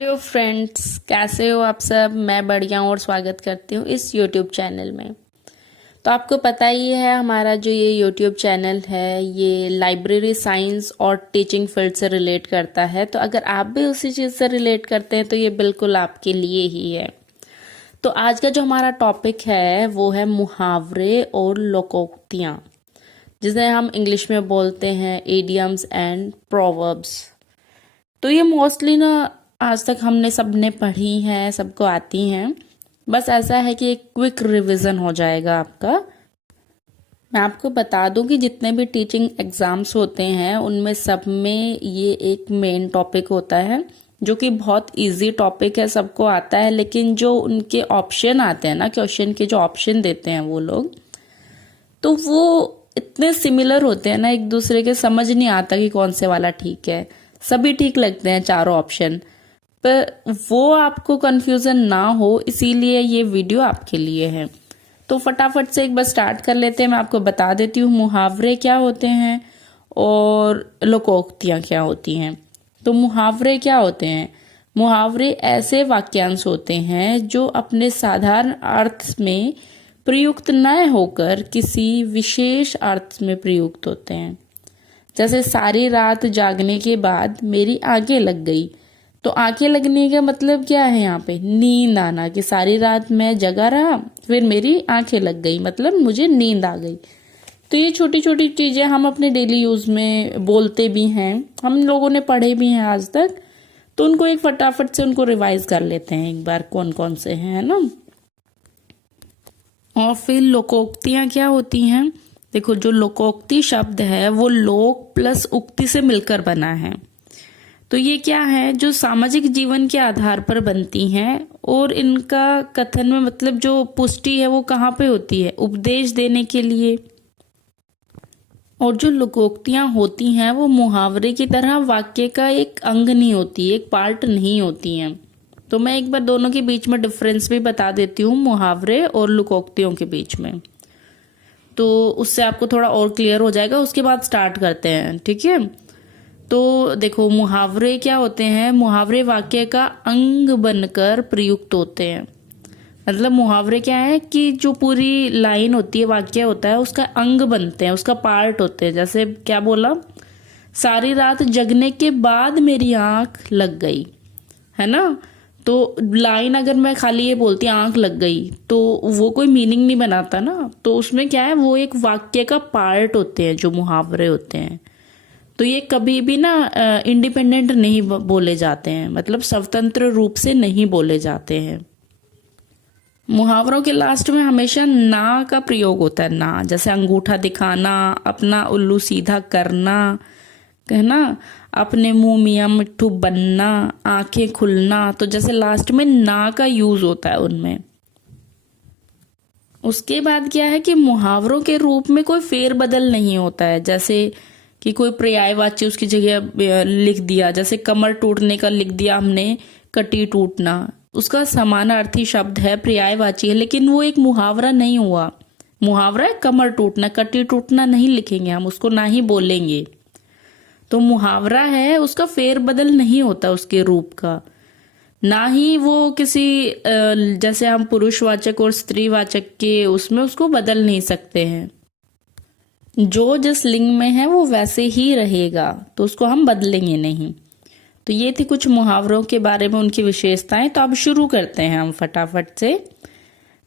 Hello friends, कैसे हो आप सब। मैं बढ़िया हूँ और स्वागत करती हूँ इस यूट्यूब चैनल में। तो आपको पता ही है हमारा जो ये यूट्यूब चैनल है ये लाइब्रेरी साइंस और टीचिंग फील्ड से रिलेट करता है। तो अगर आप भी उसी चीज़ से रिलेट करते हैं तो ये बिल्कुल आपके लिए ही है। तो आज का जो हमारा टॉपिक है वो है मुहावरे और लोकोक्तियाँ, जिसे हम इंग्लिश में बोलते हैं इडियम्स एंड प्रोवर्ब्स। तो ये मोस्टली ना आज तक हमने सबने पढ़ी हैं, सबको आती हैं। बस ऐसा है कि एक क्विक रिवीजन हो जाएगा आपका। मैं आपको बता दूं कि जितने भी टीचिंग एग्जाम्स होते हैं उनमें सब में ये एक मेन टॉपिक होता है, जो कि बहुत इजी टॉपिक है, सबको आता है। लेकिन जो उनके ऑप्शन आते हैं ना, क्वेश्चन के जो ऑप्शन देते हैं वो लोग, तो वो इतने सिमिलर होते हैं ना एक दूसरे के, समझ नहीं आता कि कौन से वाला ठीक है। सभी ठीक लगते हैं चारों ऑप्शन, पर वो आपको कंफ्यूजन ना हो इसीलिए ये वीडियो आपके लिए है। तो फटाफट से एक बार स्टार्ट कर लेते हैं। मैं आपको बता देती हूँ मुहावरे क्या होते हैं और लोकोक्तियाँ क्या होती हैं। तो मुहावरे क्या होते हैं? मुहावरे ऐसे वाक्यांश होते हैं जो अपने साधारण अर्थ में प्रयुक्त न होकर किसी विशेष अर्थ में प्रयुक्त होते हैं। जैसे सारी रात जागने के बाद मेरी आंखें लग गई। तो आंखें लगने का मतलब क्या है? यहाँ पे नींद आना, कि सारी रात मैं जगा रहा फिर मेरी आंखें लग गई, मतलब मुझे नींद आ गई। तो ये छोटी छोटी चीजें हम अपने डेली यूज में बोलते भी हैं, हम लोगों ने पढ़े भी हैं आज तक। तो उनको एक फटाफट से उनको रिवाइज कर लेते हैं एक बार, कौन कौन से हैं, है ना। और फिर लोकोक्तियां क्या होती हैं? देखो, जो लोकोक्ति शब्द है वो लोक प्लस उक्ति से मिलकर बना है। तो ये क्या है? जो सामाजिक जीवन के आधार पर बनती हैं और इनका कथन में मतलब जो पुष्टि है वो कहाँ पे होती है? उपदेश देने के लिए। और जो लोकोक्तियां होती हैं वो मुहावरे की तरह वाक्य का एक अंग नहीं होती, एक पार्ट नहीं होती हैं। तो मैं एक बार दोनों के बीच में डिफरेंस भी बता देती हूँ, मुहावरे और लोकोक्तियों के बीच में, तो उससे आपको थोड़ा और क्लियर हो जाएगा। उसके बाद स्टार्ट करते हैं, ठीक है। तो देखो, मुहावरे क्या होते हैं? मुहावरे वाक्य का अंग बनकर प्रयुक्त होते हैं। मतलब मुहावरे क्या है कि जो पूरी लाइन होती है, वाक्य होता है, उसका अंग बनते हैं, उसका पार्ट होते हैं। जैसे क्या बोला? सारी रात जगने के बाद मेरी आंख लग गई, है ना। तो लाइन अगर मैं खाली ये बोलती आंख लग गई तो वो कोई मीनिंग नहीं बनाता ना। तो उसमें क्या है, वो एक वाक्य का पार्ट होते हैं जो मुहावरे होते हैं। तो ये कभी भी ना इंडिपेंडेंट नहीं बोले जाते हैं, मतलब स्वतंत्र रूप से नहीं बोले जाते हैं। मुहावरों के लास्ट में हमेशा ना का प्रयोग होता है। ना, जैसे अंगूठा दिखाना, अपना उल्लू सीधा करना, है ना, अपने मुंह मियां मिट्ठू बनना, आंखें खुलना। तो जैसे लास्ट में ना का यूज होता है उनमें। उसके बाद क्या है कि मुहावरों के रूप में कोई फेरबदल नहीं होता है। जैसे कि कोई पर्यायवाची उसकी जगह लिख दिया, जैसे कमर टूटने का लिख दिया हमने कटी टूटना, उसका समानार्थी शब्द है, पर्यायवाची है, लेकिन वो एक मुहावरा नहीं हुआ। मुहावरा है कमर टूटना, कटी टूटना नहीं लिखेंगे हम उसको, ना ही बोलेंगे। तो मुहावरा है, उसका फेरबदल नहीं होता उसके रूप का, ना ही वो किसी जैसे हम पुरुषवाचक और स्त्रीवाचक के उसमें उसको बदल नहीं सकते हैं। जो जिस लिंग में है वो वैसे ही रहेगा, तो उसको हम बदलेंगे नहीं। तो ये थी कुछ मुहावरों के बारे में, उनकी विशेषताएं। तो अब शुरू करते हैं हम फटाफट से।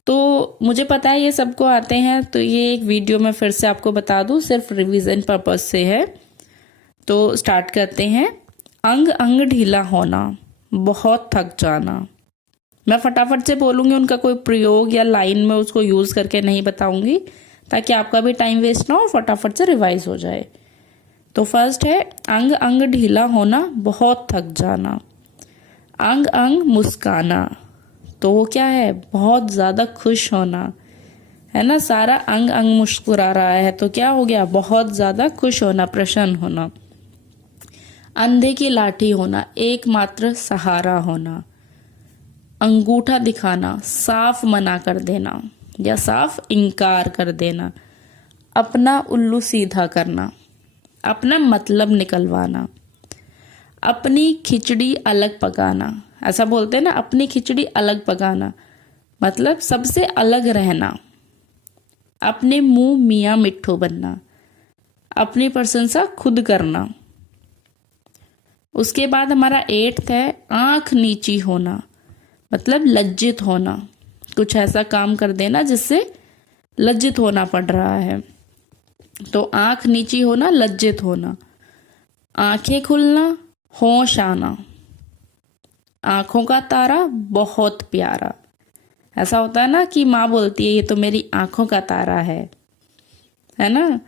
तो मुझे पता है ये सबको आते हैं, तो ये एक वीडियो में फिर से आपको बता दूं, सिर्फ रिवीजन पर्पज से है। तो स्टार्ट करते हैं। अंग अंग ढीला होना, बहुत थक जाना। मैं फटाफट से बोलूंगी, उनका कोई प्रयोग या लाइन में उसको यूज करके नहीं बताऊंगी, ताकि आपका भी टाइम वेस्ट ना हो, फटाफट से रिवाइज हो जाए। तो फर्स्ट है अंग अंग ढीला होना, बहुत थक जाना। अंग अंग मुस्काना, तो वो क्या है? बहुत ज्यादा खुश होना, है ना। सारा अंग अंग मुस्कुरा रहा है, तो क्या हो गया? बहुत ज्यादा खुश होना, प्रसन्न होना। अंधे की लाठी होना, एकमात्र सहारा होना। अंगूठा दिखाना, साफ मना कर देना या साफ इनकार कर देना। अपना उल्लू सीधा करना, अपना मतलब निकलवाना। अपनी खिचड़ी अलग पकाना, ऐसा बोलते हैं ना, अपनी खिचड़ी अलग पकाना, मतलब सबसे अलग रहना। अपने मुंह मियाँ मिट्ठू बनना, अपनी प्रशंसा खुद करना। उसके बाद हमारा 8th है आंख नीची होना, मतलब लज्जित होना। कुछ ऐसा काम कर देना जिससे लज्जित होना पड़ रहा है। तो आंख नीची होना, लज्जित होना। आंखें खुलना, होश आना। आंखों का तारा बहुत प्यारा। ऐसा होता है ना कि माँ बोलती है ये तो मेरी आंखों का तारा है ना।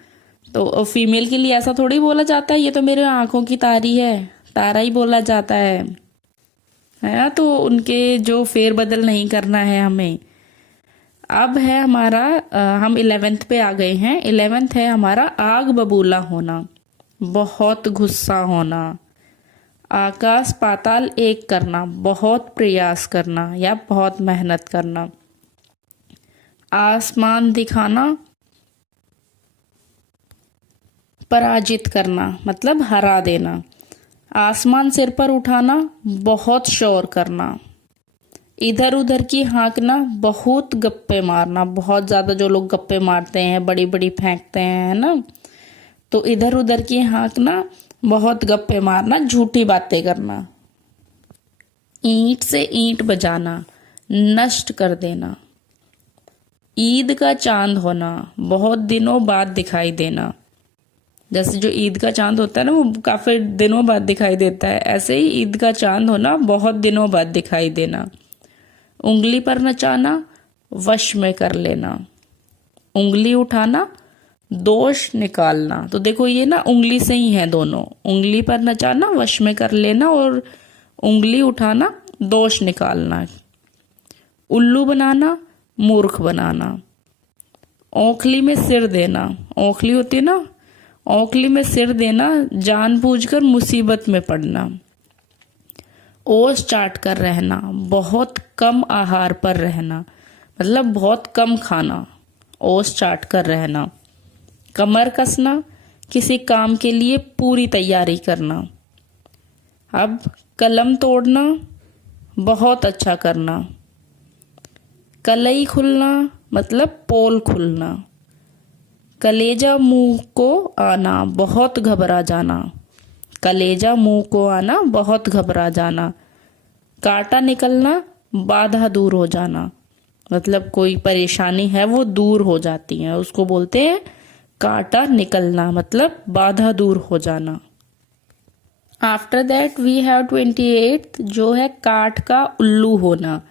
तो फीमेल के लिए ऐसा थोड़ी बोला जाता है ये तो मेरे आंखों की तारी है, तारा ही बोला जाता है ना। तो उनके जो फेर बदल नहीं करना है हमें। अब है हमारा हम 11th पे आ गए हैं। 11th है हमारा आग बबूला होना, बहुत गुस्सा होना। आकाश पाताल एक करना, बहुत प्रयास करना या बहुत मेहनत करना। आसमान दिखाना, पराजित करना, मतलब हरा देना। आसमान सिर पर उठाना, बहुत शोर करना। इधर उधर की हाँकना, बहुत गप्पे मारना। बहुत ज्यादा जो लोग गप्पे मारते हैं, बड़ी बड़ी फेंकते हैं, है ना। तो इधर उधर की हाँकना, बहुत गप्पे मारना, झूठी बातें करना। ईंट से ईंट बजाना, नष्ट कर देना। ईद का चांद होना, बहुत दिनों बाद दिखाई देना। जैसे जो ईद का चांद होता है ना, वो काफी दिनों बाद दिखाई देता है, ऐसे ही ईद का चांद होना, बहुत दिनों बाद दिखाई देना। उंगली पर नचाना, वश में कर लेना। उंगली उठाना, दोष निकालना। तो देखो ये ना उंगली से ही है दोनों। उंगली पर नचाना, वश में कर लेना, और उंगली उठाना, दोष निकालना। उल्लू बनाना, मूर्ख बनाना। औंखली में सिर देना, औंखली होती है ना, औंखली में सिर देना, जानबूझकर मुसीबत में पड़ना। ओस चाट कर रहना, बहुत कम आहार पर रहना, मतलब बहुत कम खाना। ओस चाट कर रहना। कमर कसना, किसी काम के लिए पूरी तैयारी करना। अब कलम तोड़ना, बहुत अच्छा करना। कलई खुलना, मतलब पोल खुलना। कलेजा मुंह को आना, बहुत घबरा जाना। कलेजा मुंह को आना, बहुत घबरा जाना। कांटा निकलना, बाधा दूर हो जाना, मतलब कोई परेशानी है वो दूर हो जाती है, उसको बोलते हैं कांटा निकलना, मतलब बाधा दूर हो जाना। After that we have 28th, जो है काठ का उल्लू होना,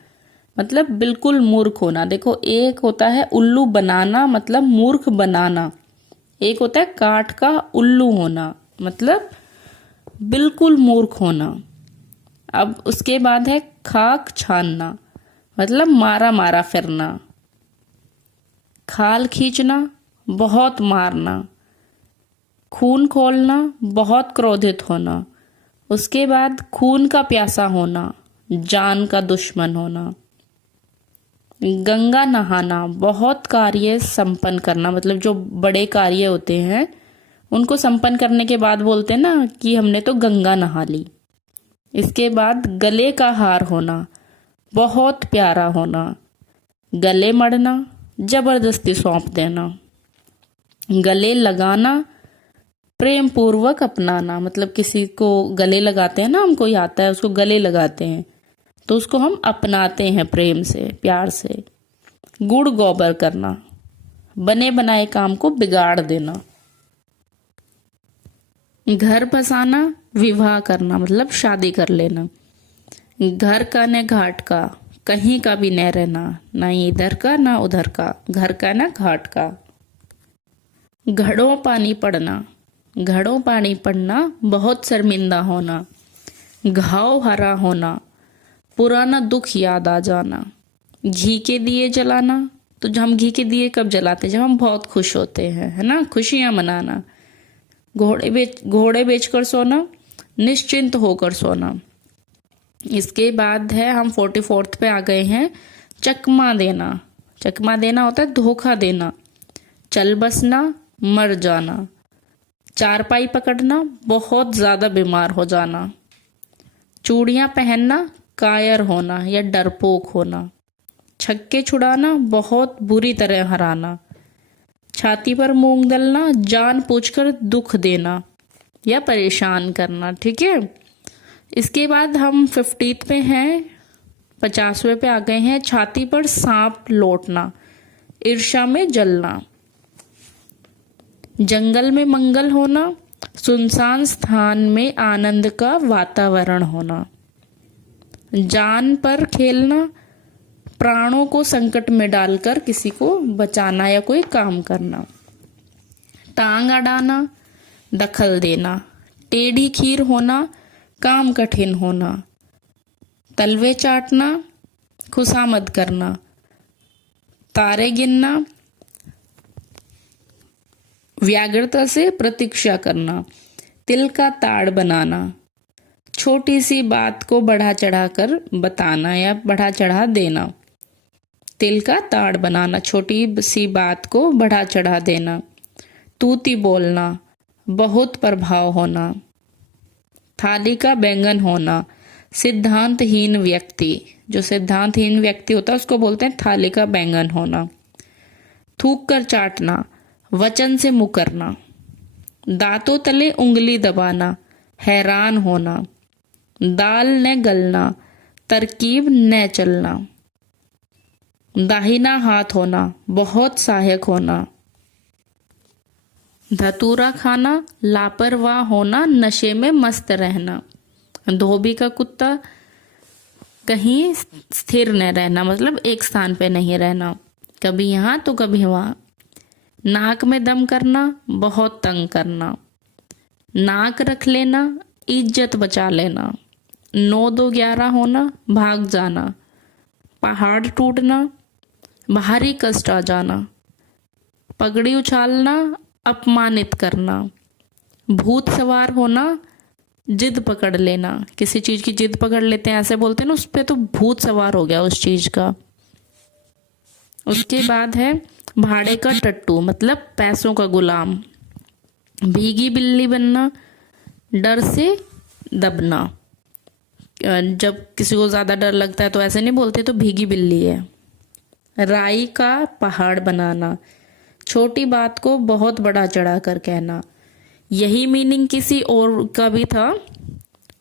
मतलब बिल्कुल मूर्ख होना। देखो एक होता है उल्लू बनाना, मतलब मूर्ख बनाना। एक होता है काठ का उल्लू होना, मतलब बिल्कुल मूर्ख होना। अब उसके बाद है खाक छानना, मतलब मारा मारा फिरना। खाल खींचना, बहुत मारना। खून खोलना, बहुत क्रोधित होना। उसके बाद खून का प्यासा होना, जान का दुश्मन होना। गंगा नहाना, बहुत कार्य संपन्न करना, मतलब जो बड़े कार्य होते हैं उनको संपन्न करने के बाद बोलते हैं ना कि हमने तो गंगा नहा ली। इसके बाद गले का हार होना, बहुत प्यारा होना। गले मड़ना, जबरदस्ती सौंप देना। गले लगाना, प्रेम पूर्वक अपनाना, मतलब किसी को गले लगाते हैं ना, हमको ही आता है उसको गले लगाते हैं, तो उसको हम अपनाते हैं प्रेम से, प्यार से। गुड़ गोबर करना, बने बनाए काम को बिगाड़ देना। घर बसाना, विवाह करना, मतलब शादी कर लेना। घर का न घाट का, कहीं का भी न रहना, ना इधर का ना उधर का, घर का ना घाट का। घड़ों पानी पड़ना, घड़ों पानी पड़ना, बहुत शर्मिंदा होना। घाव हरा होना, पुराना दुख याद आ जाना। घी के दिए जलाना, तो जब हम घी के दिए कब जलाते हैं, जब हम बहुत खुश होते हैं, है ना, खुशियां मनाना। घोड़े बेचकर सोना, निश्चिंत होकर सोना। इसके बाद है हम 44th पे आ गए हैं, चकमा देना। चकमा देना होता है धोखा देना। चल बसना, मर जाना। चारपाई पकड़ना, बहुत ज्यादा बीमार हो जाना। चूड़ियां पहनना, कायर होना या डरपोक होना। छक्के छुड़ाना, बहुत बुरी तरह हराना। छाती पर मूंग दलना, जान पूछकर दुख देना या परेशान करना। ठीक है, इसके बाद हम 50th पे हैं, 50वें पे आ गए हैं। छाती पर सांप लौटना, ईर्ष्या में जलना। जंगल में मंगल होना, सुनसान स्थान में आनंद का वातावरण होना। जान पर खेलना, प्राणों को संकट में डालकर किसी को बचाना या कोई काम करना। टांग अड़ाना, दखल देना। टेढ़ी खीर होना, काम कठिन होना। तलवे चाटना, खुशामद करना। तारे गिनना, व्याग्रता से प्रतीक्षा करना। तिल का ताड़ बनाना, छोटी सी बात को बढ़ा चढ़ाकर बताना या बढ़ा चढ़ा देना। तिल का ताड़ बनाना, छोटी सी बात को बढ़ा चढ़ा देना। तूती बोलना, बहुत प्रभाव होना। थाली का बैंगन होना, सिद्धांतहीन व्यक्ति। जो सिद्धांतहीन व्यक्ति होता है उसको बोलते हैं थाली का बैंगन होना। थूक कर चाटना, वचन से मुकरना। दांतों तले उंगली दबाना, हैरान होना। दाल न गलना, तरकीब न चलना। दाहिना हाथ होना, बहुत सहायक होना। धतूरा खाना, लापरवाह होना, नशे में मस्त रहना। धोबी का कुत्ता, कहीं स्थिर न रहना, मतलब एक स्थान पे नहीं रहना, कभी यहाँ तो कभी वहाँ। नाक में दम करना, बहुत तंग करना। नाक रख लेना, इज्जत बचा लेना। 9 2 11 होना, भाग जाना। पहाड़ टूटना, भारी कष्ट आ जाना। पगड़ी उछालना, अपमानित करना। भूत सवार होना, जिद पकड़ लेना। किसी चीज की जिद पकड़ लेते हैं, ऐसे बोलते हैं ना, उस पे तो भूत सवार हो गया उस चीज का। उसके बाद है भाड़े का टट्टू, मतलब पैसों का गुलाम। भीगी बिल्ली बनना, डर से दबना। जब किसी को ज्यादा डर लगता है तो ऐसे नहीं बोलते, तो भीगी बिल्ली है। राई का पहाड़ बनाना, छोटी बात को बहुत बड़ा चढ़ा कर कहना। यही मीनिंग किसी और का भी था,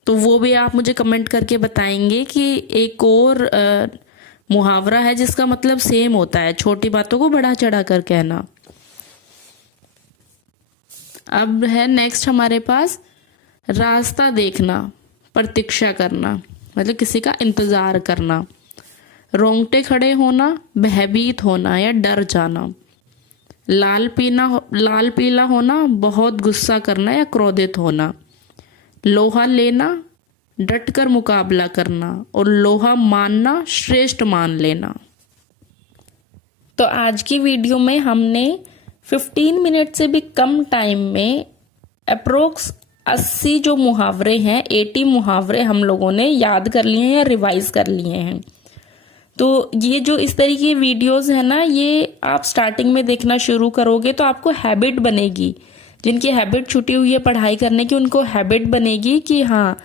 तो वो भी आप मुझे कमेंट करके बताएंगे कि एक और मुहावरा है जिसका मतलब सेम होता है, छोटी बातों को बड़ा चढ़ा कर कहना। अब है नेक्स्ट हमारे पास रास्ता देखना, प्रतीक्षा करना, मतलब किसी का इंतजार करना। रोंगटे खड़े होना, भयभीत होना या डर जाना। लाल पीला होना, बहुत गुस्सा करना या क्रोधित होना। लोहा लेना, डटकर मुकाबला करना, और लोहा मानना, श्रेष्ठ मान लेना। तो आज की वीडियो में हमने 15 मिनट से भी कम टाइम में अप्रोक्स 80 जो मुहावरे हैं, 80 मुहावरे हम लोगों ने याद कर लिए हैं या रिवाइज कर लिए हैं। तो ये जो इस तरीके की वीडियोस है ना, ये आप स्टार्टिंग में देखना शुरू करोगे तो आपको हैबिट बनेगी। जिनकी हैबिट छूटी हुई है पढ़ाई करने की, उनको हैबिट बनेगी कि हाँ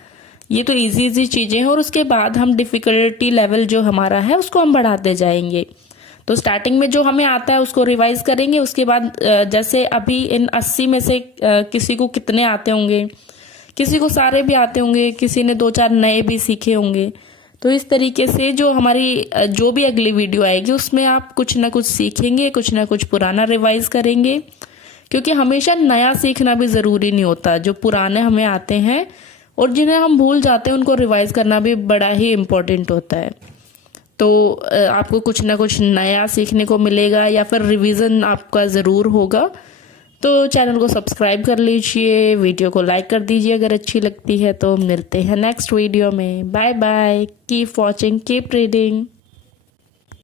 ये तो इजी चीजें हैं, और उसके बाद हम डिफिकल्टी लेवल जो हमारा है उसको हम बढ़ाते जाएंगे। तो स्टार्टिंग में जो हमें आता है उसको रिवाइज करेंगे, उसके बाद जैसे अभी इन 80 में से किसी को कितने आते होंगे, किसी को सारे भी आते होंगे, किसी ने 2-4 नए भी सीखे होंगे। तो इस तरीके से जो हमारी जो भी अगली वीडियो आएगी उसमें आप कुछ ना कुछ सीखेंगे, कुछ ना कुछ पुराना रिवाइज करेंगे, क्योंकि हमेशा नया सीखना भी ज़रूरी नहीं होता। जो पुराने हमें आते हैं और जिन्हें हम भूल जाते हैं उनको रिवाइज करना भी बड़ा ही इम्पोर्टेंट होता है। तो आपको कुछ ना कुछ नया सीखने को मिलेगा या फिर रिवीजन आपका ज़रूर होगा। तो चैनल को सब्सक्राइब कर लीजिए, वीडियो को लाइक कर दीजिए अगर अच्छी लगती है। तो मिलते हैं नेक्स्ट वीडियो में। Bye bye, keep watching, keep reading.